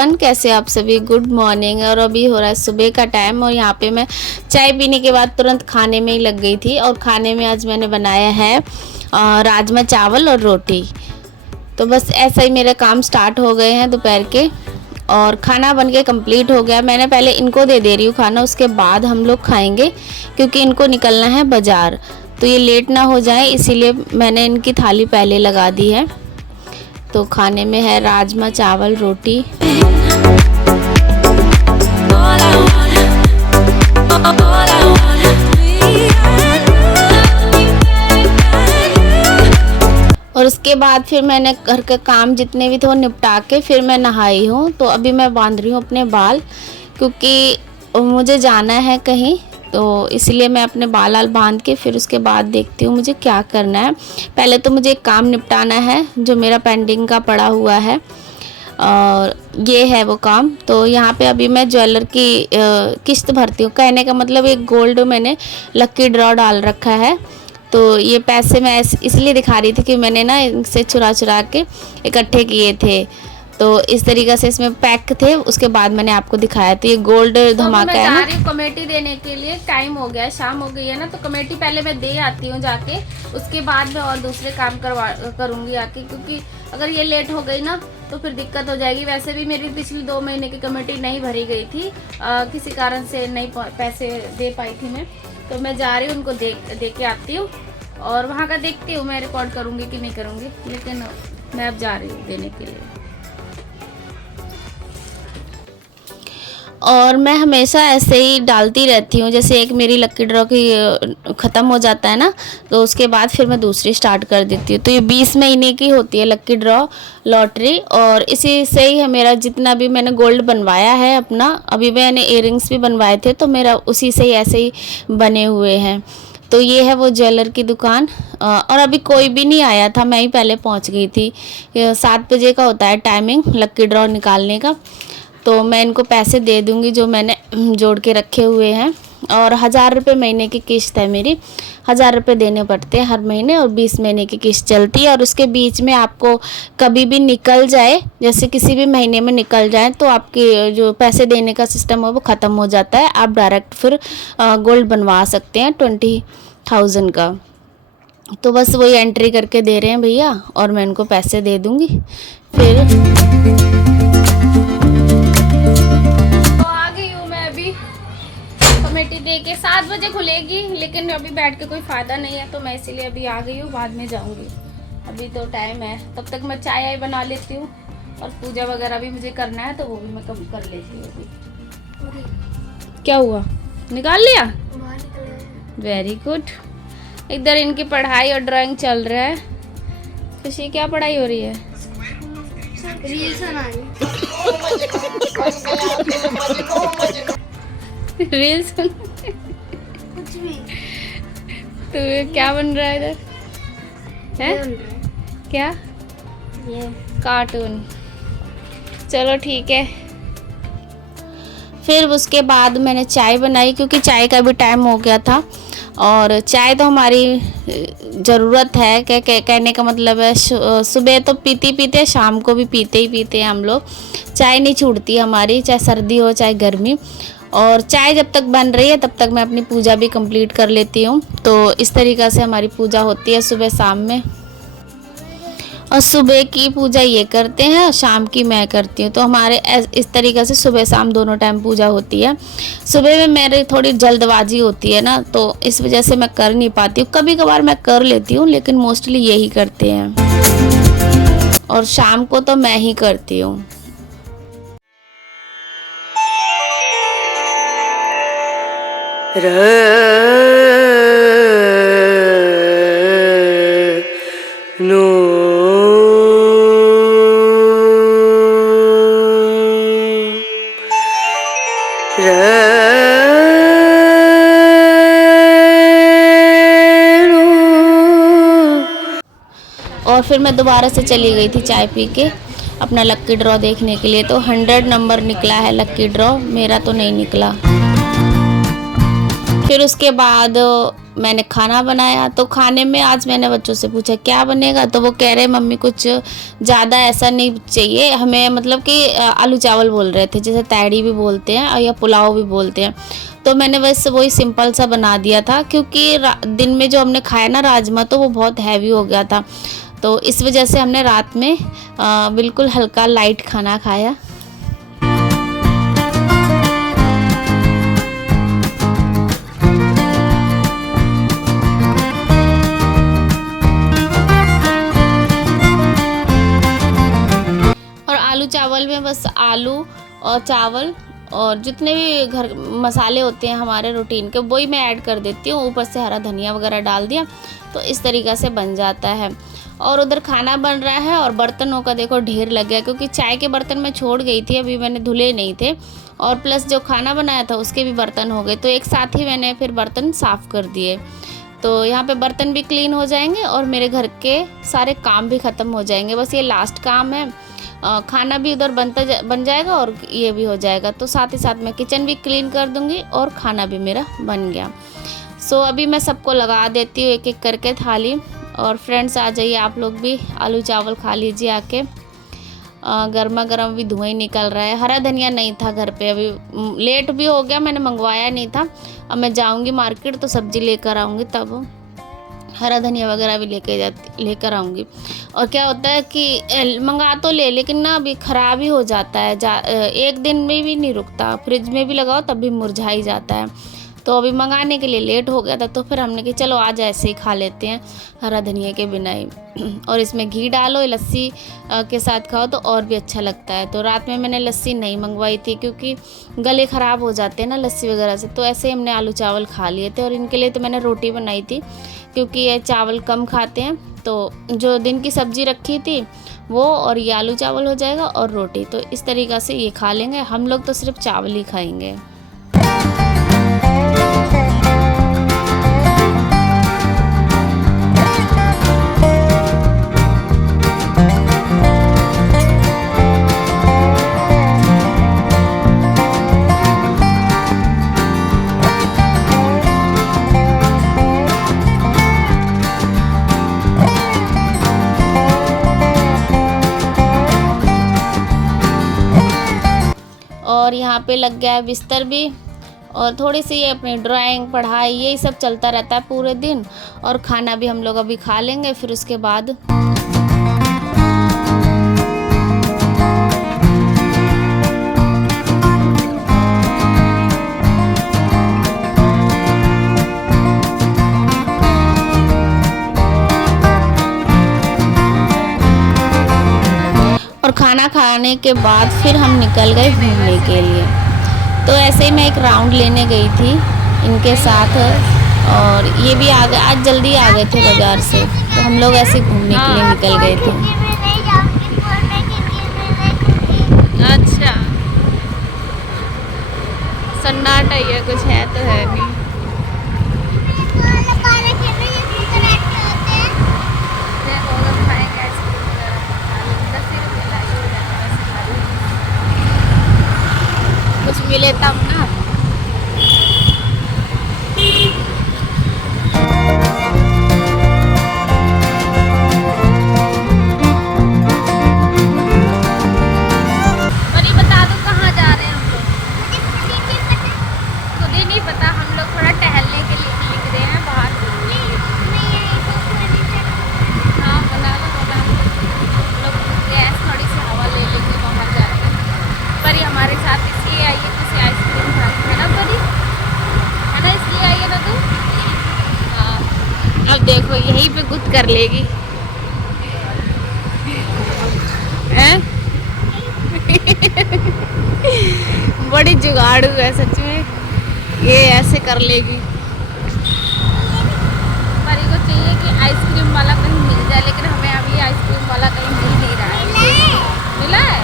Everyone, कैसे आप सभी। Good morning. और अभी हो रहा है सुबह का टाइम और यहाँ पे मैं चाय पीने के बाद तुरंत खाने में ही लग गई थी। और खाने में आज मैंने बनाया है राजमा चावल और रोटी। तो बस ऐसा ही मेरे काम स्टार्ट हो गए हैं दोपहर के और खाना बन के कंप्लीट हो गया। मैंने पहले इनको दे रही हूँ खाना, उसके बाद हम लोग खाएंगे क्योंकि इनको निकलना है बाज़ार, तो ये लेट ना हो जाए इसीलिए मैंने इनकी थाली पहले लगा दी है। तो खाने में है राजमा चावल रोटी। और उसके बाद फिर मैंने घर के काम जितने भी थे वो निपटा के फिर मैं नहाई हूँ। तो अभी मैं बांध रही हूँ अपने बाल क्योंकि मुझे जाना है कहीं, तो इसलिए मैं अपने बाल बांध के फिर उसके बाद देखती हूँ मुझे क्या करना है। पहले तो मुझे एक काम निपटाना है जो मेरा पेंडिंग का पड़ा हुआ है और ये है वो काम। तो यहाँ पे अभी मैं ज्वेलर की किस्त भरती हूँ। कहने का मतलब एक गोल्ड मैंने लकी ड्रॉ डाल रखा है। तो ये पैसे मैं इसलिए दिखा रही थी कि मैंने ना इनसे चुरा के इकट्ठे किए थे, तो इस तरीक़े से इसमें पैक थे। उसके बाद मैंने आपको दिखाया। तो ये गोल्ड धमाका है ना। कमेटी देने के लिए टाइम हो गया, शाम हो गई है ना, तो कमेटी पहले मैं दे आती हूँ जाके, उसके बाद मैं और दूसरे काम करूँगी आके, क्योंकि अगर ये लेट हो गई ना तो फिर दिक्कत हो जाएगी। वैसे भी मेरी पिछली 2 महीने की कमेटी नहीं भरी गई थी, किसी कारण से नहीं पैसे दे पाई थी मैं। तो मैं जा रही हूँ उनको दे के आती हूँ और वहाँ का देखती हूँ मैं रिकॉर्ड करूँगी कि नहीं करूँगी, लेकिन मैं अब जा रही हूँ देने के लिए। और मैं हमेशा ऐसे ही डालती रहती हूँ। जैसे एक मेरी लकी ड्रॉ की ख़त्म हो जाता है ना, तो उसके बाद फिर मैं दूसरी स्टार्ट कर देती हूँ। तो ये 20 महीने की होती है लकी ड्रॉ लॉटरी, और इसी से ही है मेरा जितना भी मैंने गोल्ड बनवाया है अपना। अभी मैंने इयररिंग्स भी बनवाए थे तो मेरा उसी से ही ऐसे ही बने हुए हैं। तो ये है वो ज्वेलर की दुकान। और अभी कोई भी नहीं आया था, मैं ही पहले पहुंच गई थी। 7 बजे का होता है टाइमिंग लकी ड्रॉ निकालने का। तो मैं इनको पैसे दे दूंगी जो मैंने जोड़ के रखे हुए हैं। और 1000 रुपये महीने की किस्त है मेरी, 1000 रुपये देने पड़ते हैं हर महीने, और 20 महीने की किस्त चलती है। और उसके बीच में आपको कभी भी निकल जाए, जैसे किसी भी महीने में निकल जाए, तो आपके जो पैसे देने का सिस्टम है वो ख़त्म हो जाता है। आप डायरेक्ट फिर गोल्ड बनवा सकते हैं 20,000 का। तो बस वही एंट्री करके दे रहे हैं भैया और मैं इनको पैसे दे दूँगी फिर। कमेटी दे के 7 बजे खुलेगी, लेकिन अभी बैठ के कोई फ़ायदा नहीं है, तो मैं इसीलिए अभी आ गई हूँ, बाद में जाऊँगी। अभी तो टाइम है, तब तक मैं चाय बना लेती हूँ और पूजा वगैरह भी मुझे करना है, तो वो भी मैं कम कर लेती हूँ अभी। क्या हुआ, निकाल लिया? Very good. इधर इनकी पढ़ाई और ड्राइंग चल रहा है। खुशी, क्या पढ़ाई हो रही है? रील्स बना रही। रील्स कुछ भी। तो क्या बन रहा है इधर? है क्या? ये कार्टून। चलो ठीक है। फिर उसके बाद मैंने चाय बनाई क्योंकि चाय का भी टाइम हो गया था। और चाय तो हमारी ज़रूरत है, कहने का मतलब है सुबह तो पीते शाम को भी पीते हैं हम लोग। चाय नहीं छूटती हमारी, चाहे सर्दी हो चाहे गर्मी। और चाय जब तक बन रही है तब तक मैं अपनी पूजा भी कंप्लीट कर लेती हूँ। तो इस तरीक़ा से हमारी पूजा होती है सुबह शाम में। और सुबह की पूजा ये करते हैं और शाम की मैं करती हूँ। तो हमारे इस तरीक़े से सुबह शाम दोनों टाइम पूजा होती है। सुबह में मेरी थोड़ी जल्दबाजी होती है ना, तो इस वजह से मैं कर नहीं पाती हूँ। कभी कभार मैं कर लेती हूँ, लेकिन मोस्टली यही करते हैं। और शाम को तो मैं ही करती हूँ। और फिर मैं दोबारा से चली गई थी चाय पी के अपना लकी ड्रॉ देखने के लिए। तो 100 नंबर निकला है लकी ड्रॉ, मेरा तो नहीं निकला। फिर उसके बाद मैंने खाना बनाया। तो खाने में आज मैंने बच्चों से पूछा क्या बनेगा, तो वो कह रहे मम्मी कुछ ज़्यादा ऐसा नहीं चाहिए हमें, मतलब कि आलू चावल बोल रहे थे, जैसे तहड़ी भी बोलते हैं या पुलाव भी बोलते हैं। तो मैंने बस वही सिंपल सा बना दिया था, क्योंकि दिन में जो हमने खाया ना राजमा, तो वो बहुत हैवी हो गया था। तो इस वजह से हमने रात में बिल्कुल हल्का लाइट खाना खाया। और आलू चावल में बस आलू और चावल और जितने भी घर मसाले होते हैं हमारे रूटीन के, वही मैं ऐड कर देती हूँ। ऊपर से हरा धनिया वगैरह डाल दिया, तो इस तरीक़ा से बन जाता है। और उधर खाना बन रहा है और बर्तनों का देखो ढेर लग गया, क्योंकि चाय के बर्तन मैं छोड़ गई थी, अभी मैंने धुले नहीं थे, और प्लस जो खाना बनाया था उसके भी बर्तन हो गए, तो एक साथ ही मैंने फिर बर्तन साफ़ कर दिए। तो यहाँ पे बर्तन भी क्लीन हो जाएंगे और मेरे घर के सारे काम भी ख़त्म हो जाएंगे। बस ये लास्ट काम है, खाना भी उधर बन जाएगा और ये भी हो जाएगा। तो साथ ही साथ मैं किचन भी क्लीन कर दूँगी और खाना भी मेरा बन गया। सो अभी मैं सबको लगा देती हूँ एक एक करके थाली। और फ्रेंड्स आ जाइए, आप लोग भी आलू चावल खा लीजिए आके। गर्मा गर्म भी धुआं ही निकल रहा है। हरा धनिया नहीं था घर पे, अभी लेट भी हो गया, मैंने मंगवाया नहीं था। अब मैं जाऊंगी मार्केट तो सब्ज़ी लेकर आऊँगी, तब हरा धनिया वगैरह भी लेकर आऊँगी। और क्या होता है कि मंगा तो ले, लेकिन ना अभी ख़राब ही हो जाता है, एक दिन में भी नहीं रुकता, फ्रिज में भी लगाओ तब भी मुरझा ही जाता है। तो अभी मंगाने के लिए लेट हो गया था, तो फिर हमने कि चलो आज ऐसे ही खा लेते हैं हरा धनिया के बिना ही। और इसमें घी डालो, लस्सी के साथ खाओ तो और भी अच्छा लगता है। तो रात में मैंने लस्सी नहीं मंगवाई थी, क्योंकि गले ख़राब हो जाते हैं ना लस्सी वगैरह से। तो ऐसे ही हमने आलू चावल खा लिए थे। और इनके लिए तो मैंने रोटी बनाई थी, क्योंकि ये चावल कम खाते हैं। तो जो दिन की सब्ज़ी रखी थी वो, और ये आलू चावल हो जाएगा और रोटी, तो इस तरीक़ा से ये खा लेंगे। हम लोग तो सिर्फ चावल ही खाएंगे। और यहाँ पे लग गया है बिस्तर भी, और थोड़ी सी ये अपनी ड्राइंग पढ़ाई यही सब चलता रहता है पूरे दिन। और खाना भी हम लोग अभी खा लेंगे, फिर उसके बाद और खाना खाने के बाद फिर हम निकल गए घूमने के लिए। तो ऐसे ही मैं एक राउंड लेने गई थी इनके साथ, और ये भी आ गए, आज जल्दी आ गए थे बाज़ार से, तो हम लोग ऐसे घूमने के लिए निकल गए थे। अच्छा, सन्नाटा ही है, कुछ है तो है नहीं। कुछ मिले तब ना। परी बता दो कहाँ जा रहे हैं हम लोग? खुद ही नहीं पता, हम लोग थोड़ा टहलने के लिए निकल रहे हैं बाहर। हाँ बना लो, हम लोग गैस थोड़ी सी हवा ले लेंगे, बाहर जाएंगे। परी हमारे साथ इसलिए आई है किसी आइसक्रीम खाने, है ना परी, है ना, इसलिए आई है ना तू। हाँ अब देखो यहीं पे गुद कर लेगी, हैं? बड़ी जुगाड़ू है सच में, ये ऐसे कर लेगी। परी को चाहिए कि आइसक्रीम वाला कहीं मिल जाए, लेकिन हमें अभी आइसक्रीम वाला कहीं मिल नहीं रहा है। मिला है?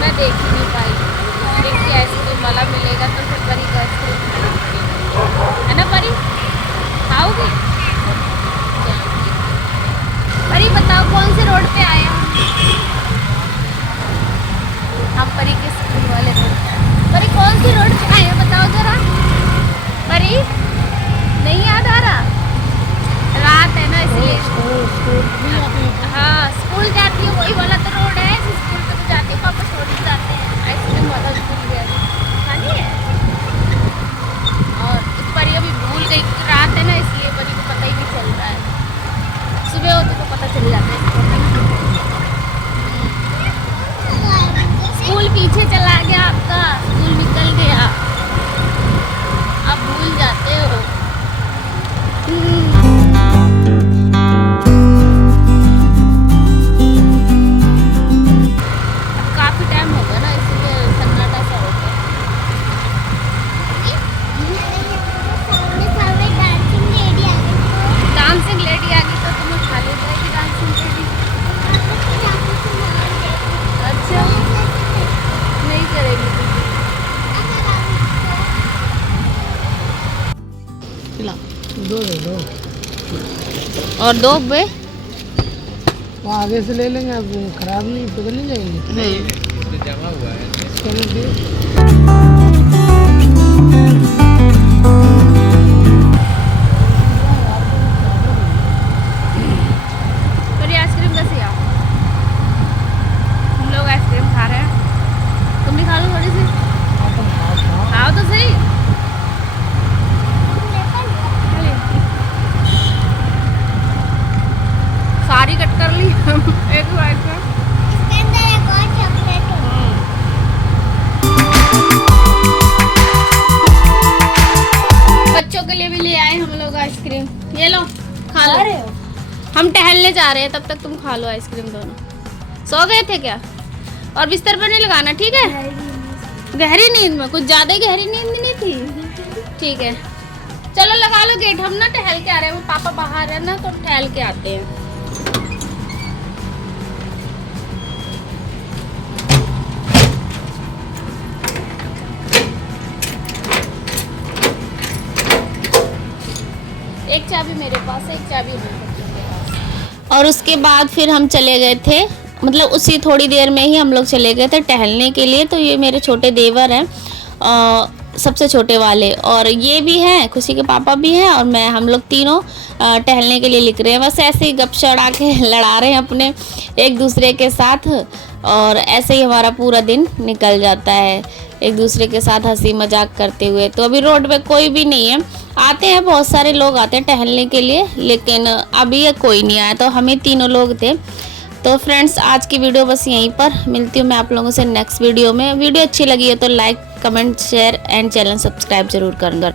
मैं देख ही नहीं पाई। देखिए आइसक्रीम वाला मिलेगा तो फिर परी को आइसक्रीम खाएंगे, है ना परी, खाओगी? परी बताओ कौन से रोड पे आए हम परी के स्कूल वाले रोड पे आए। परी कौन सी रोड पे आए बताओ जरा, परी नहीं याद आ रहा? हाँ स्कूल जाती है, वही वाला तो रोड है, स्कूल पे तो जाती है, पापा छोड़ के जाते हैं। आइसक्रीम वाला स्कूल गया खानी है। और इस परी अभी भूल गई, रात है ना इसलिए परी को पता ही नहीं चल रहा है, सुबह होते तो पता चल जाता है। स्कूल पीछे चला गया आपका, स्कूल निकल गया, आप भूल जाते हो। काफी टाइम हो गया ना, इसलिए सन्नाटा सा हो गया। डांसिंग लेडी आ गई तो तुम्हें खा ले जाएगी डांसिंग लेडी। अच्छा नहीं करेगी दो दे दो, और दो बे वो आगे से ले लेंगे, अब खराब नहीं पिघल नहीं जाएगी। नहीं जमा हुआ है। चलो ठीक। पर ये आइसक्रीम कैसी है? हम लोग आइसक्रीम खा रहे हैं, तुम भी खा लो थोड़ी सी। खाओ तो सही। सारी कट कर ली एक बार में। बच्चों के लिए भी ले आए हम लोग आइसक्रीम, ये लो खा लो। हम टहलने जा रहे हैं, तब तक तुम खा लो आइसक्रीम दोनों। सो गए थे क्या? और बिस्तर पर नहीं लगाना, ठीक है? गहरी नींद में, कुछ ज्यादा ही गहरी नींद नहीं थी, ठीक है। चलो लगा लो गेट, हम ना टहल के आ रहे हैं, पापा बाहर है ना तो टहल के आते हैं। एक चाबी मेरे पास है, एक चाबी मेरे पास। और उसके बाद फिर हम चले गए थे, मतलब उसी थोड़ी देर में ही हम लोग चले गए थे टहलने के लिए। तो ये मेरे छोटे देवर हैं, सबसे छोटे वाले, और ये भी हैं, खुशी के पापा भी हैं, और मैं, हम लोग तीनों टहलने के लिए लिख रहे हैं। बस ऐसे ही गप शड़ा के लड़ा रहे हैं अपने एक दूसरे के साथ, और ऐसे ही हमारा पूरा दिन निकल जाता है एक दूसरे के साथ हंसी मजाक करते हुए। तो अभी रोड पे कोई भी नहीं है, आते हैं बहुत सारे लोग आते हैं टहलने के लिए, लेकिन अभी कोई नहीं आया, तो हमें तीनों लोग थे। तो फ्रेंड्स आज की वीडियो बस यहीं पर, मिलती हूँ मैं आप लोगों से नेक्स्ट वीडियो में। वीडियो अच्छी लगी है तो like comment share and channel subscribe जरूर करना।